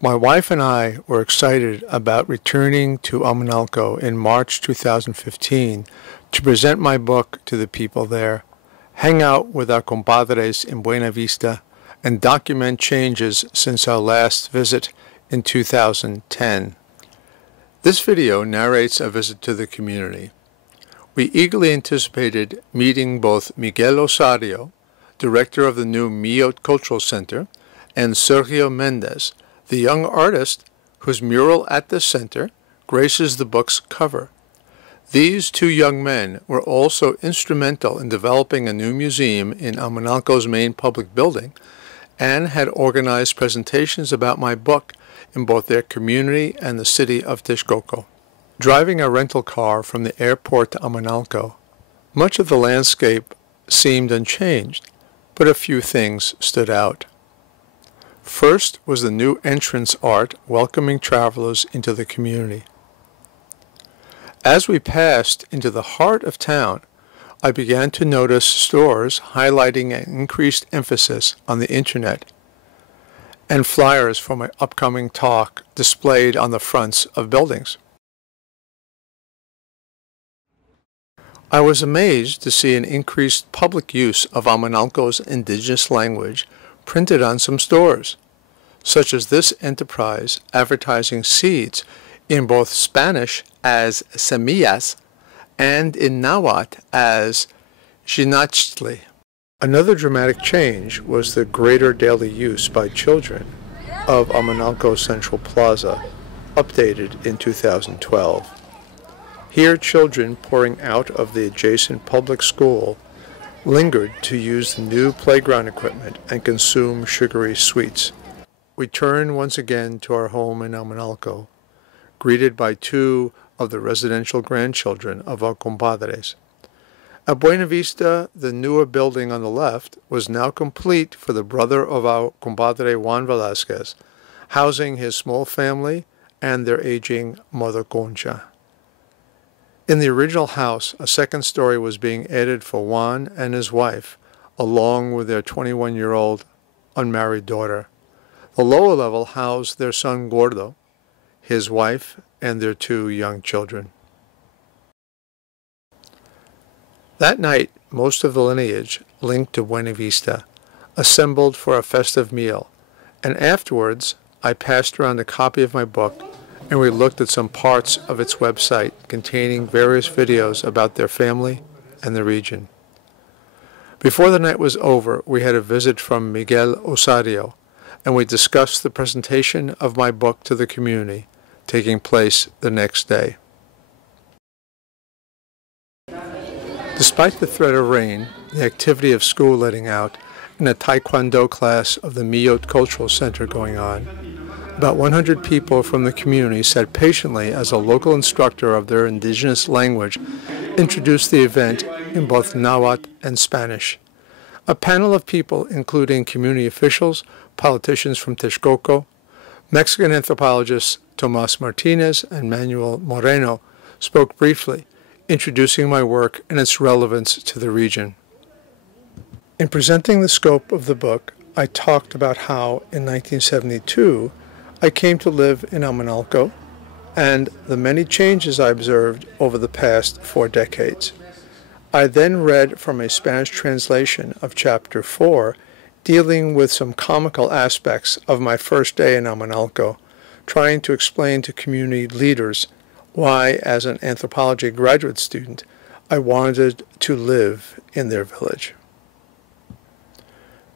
My wife and I were excited about returning to Amanalco in March 2015 to present my book to the people there, hang out with our compadres in Buena Vista, and document changes since our last visit in 2010. This video narrates a visit to the community. We eagerly anticipated meeting both Miguel Osario, director of the new Millot Cultural Center, and Sergio Mendez, the young artist whose mural at the center graces the book's cover. These two young men were also instrumental in developing a new museum in Amanalco's main public building and had organized presentations about my book in both their community and the city of Texcoco. Driving a rental car from the airport to Amanalco, much of the landscape seemed unchanged, but a few things stood out. First was the new entrance art welcoming travelers into the community. As we passed into the heart of town, I began to notice stores highlighting an increased emphasis on the internet and flyers for my upcoming talk displayed on the fronts of buildings. I was amazed to see an increased public use of Amanalco's indigenous language printed on some stores, such as this enterprise advertising seeds in both Spanish as semillas and in Nahuatl as xinachtli. Another dramatic change was the greater daily use by children of Amanalco Central Plaza, updated in 2012. Here, children pouring out of the adjacent public school lingered to use the new playground equipment and consume sugary sweets. We turn once again to our home in Amanalco, greeted by two of the residential grandchildren of our compadres. At Buena Vista, the newer building on the left was now complete for the brother of our compadre Juan Velasquez, housing his small family and their aging mother Concha. In the original house, a second story was being added for Juan and his wife, along with their 21-year-old unmarried daughter. The lower level housed their son Gordo, his wife, and their two young children. That night, most of the lineage linked to Buena Vista assembled for a festive meal, and afterwards I passed around a copy of my book and we looked at some parts of its website containing various videos about their family and the region. Before the night was over, we had a visit from Miguel Osario, and we discussed the presentation of my book to the community, taking place the next day. Despite the threat of rain, the activity of school letting out, and a Taekwondo class of the Millot Cultural Center going on, about 100 people from the community sat patiently as a local instructor of their indigenous language introduced the event in both Nahuatl and Spanish. A panel of people, including community officials, politicians from Texcoco, Mexican anthropologists Tomas Martinez and Manuel Moreno, spoke briefly, introducing my work and its relevance to the region. In presenting the scope of the book, I talked about how, in 1972, I came to live in Amanalco and the many changes I observed over the past 4 decades. I then read from a Spanish translation of Chapter 4, dealing with some comical aspects of my first day in Amanalco, trying to explain to community leaders why, as an anthropology graduate student, I wanted to live in their village.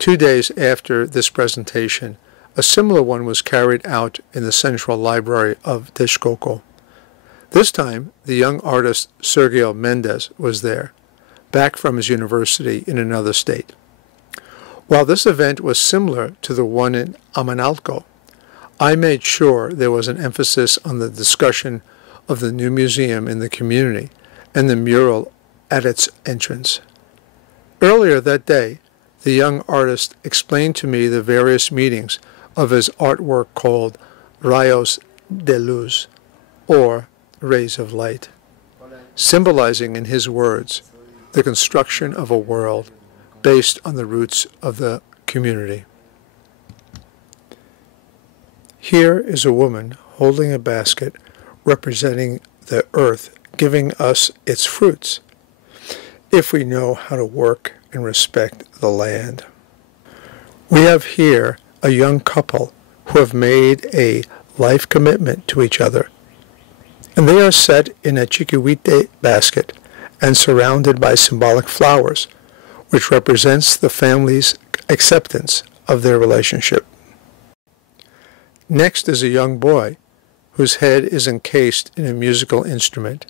2 days after this presentation, a similar one was carried out in the Central Library of Texcoco. This time, the young artist Sergio Mendez was there, back from his university in another state. While this event was similar to the one in Amanalco, I made sure there was an emphasis on the discussion of the new museum in the community and the mural at its entrance. Earlier that day, the young artist explained to me the various meanings of his artwork called Rayos de Luz, or Rays of Light, symbolizing in his words the construction of a world based on the roots of the community. Here is a woman holding a basket representing the earth, giving us its fruits, if we know how to work and respect the land. We have here a young couple who have made a life commitment to each other, and they are set in a chiquihuite basket and surrounded by symbolic flowers, which represents the family's acceptance of their relationship. Next is a young boy whose head is encased in a musical instrument.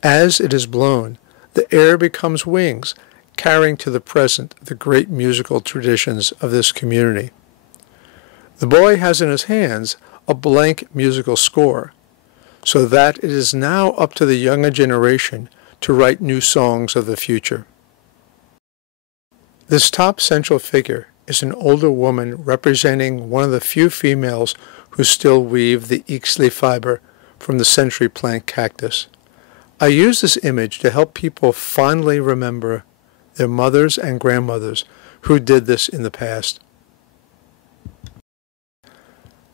As it is blown, the air becomes wings, carrying to the present the great musical traditions of this community. The boy has in his hands a blank musical score, so that it is now up to the younger generation to write new songs of the future. This top central figure is an older woman representing one of the few females who still weave the Ixtli fiber from the century plant cactus. I use this image to help people fondly remember their mothers and grandmothers who did this in the past.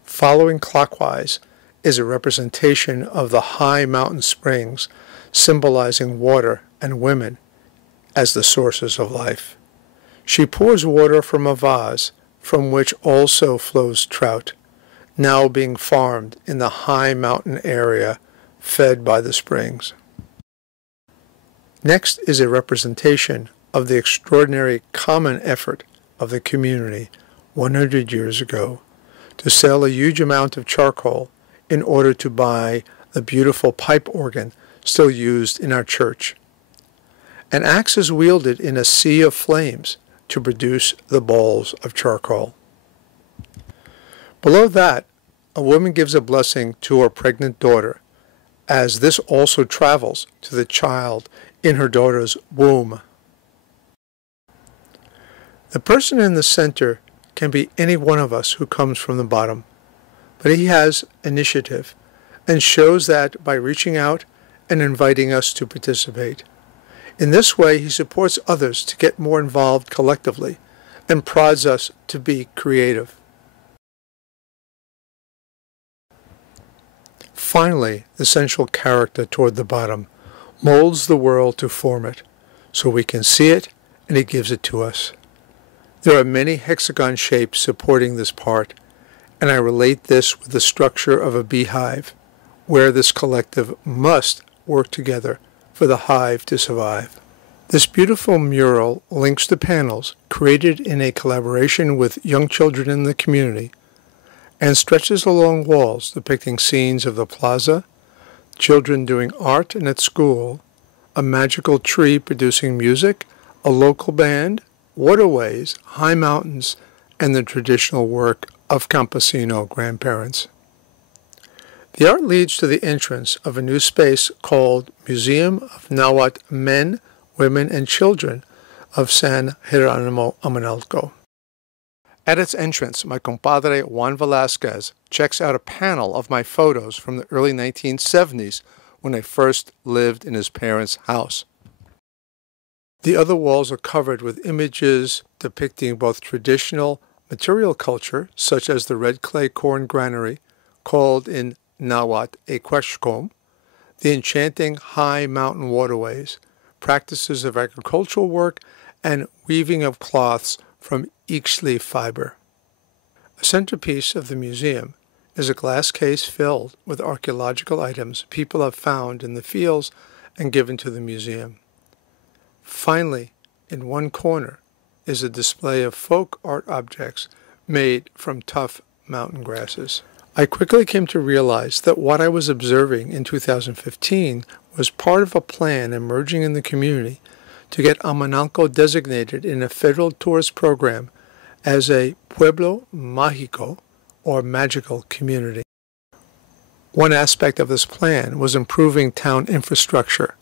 Following clockwise is a representation of the high mountain springs, symbolizing water and women as the sources of life. She pours water from a vase from which also flows trout, now being farmed in the high mountain area fed by the springs. Next is a representation of the extraordinary common effort of the community 100 years ago to sell a huge amount of charcoal in order to buy the beautiful pipe organ still used in our church. An axe is wielded in a sea of flames to produce the balls of charcoal. Below that, a woman gives a blessing to her pregnant daughter, as this also travels to the child in her daughter's womb. The person in the center can be any one of us who comes from the bottom, but he has initiative and shows that by reaching out and inviting us to participate. In this way, he supports others to get more involved collectively and prods us to be creative. Finally, the central character toward the bottom molds the world to form it, so we can see it and it gives it to us. There are many hexagon shapes supporting this part, and I relate this with the structure of a beehive, where this collective must work together for the hive to survive. This beautiful mural links the panels created in a collaboration with young children in the community and stretches along walls depicting scenes of the plaza, children doing art and at school, a magical tree producing music, a local band, waterways, high mountains, and the traditional work of campesino grandparents. The art leads to the entrance of a new space called Museum of Nahuatl Men, Women, and Children of San Jeronimo Amanalco. At its entrance, my compadre Juan Velasquez checks out a panel of my photos from the early 1970s when I first lived in his parents' house. The other walls are covered with images depicting both traditional material culture, such as the red clay corn granary, called in Nahuatl a quechcom, the enchanting high mountain waterways, practices of agricultural work, and weaving of cloths from Ixtli fiber. A centerpiece of the museum is a glass case filled with archaeological items people have found in the fields and given to the museum. Finally, in one corner is a display of folk art objects made from tough mountain grasses. I quickly came to realize that what I was observing in 2015 was part of a plan emerging in the community to get Amanalco designated in a federal tourist program as a Pueblo Mágico, or magical community. One aspect of this plan was improving town infrastructure,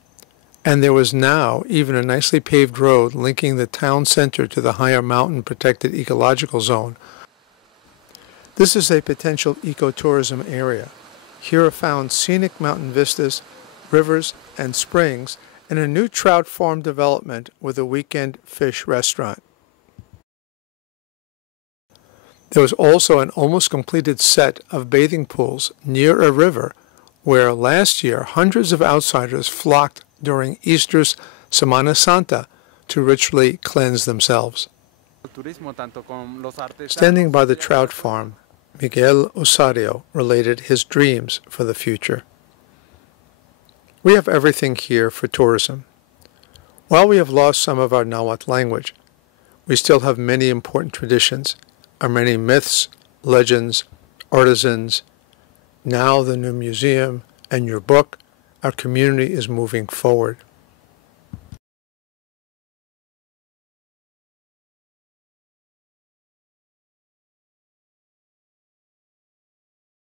and there was now even a nicely paved road linking the town center to the higher mountain protected ecological zone. This is a potential ecotourism area. Here are found scenic mountain vistas, rivers, and springs, and a new trout farm development with a weekend fish restaurant. There was also an almost completed set of bathing pools near a river where last year hundreds of outsiders flocked during Easter's Semana Santa to ritually cleanse themselves. Standing by the trout farm, Miguel Osario related his dreams for the future. We have everything here for tourism. While we have lost some of our Nahuatl language, we still have many important traditions, our many myths, legends, artisans. Now the new museum and your book, our community is moving forward.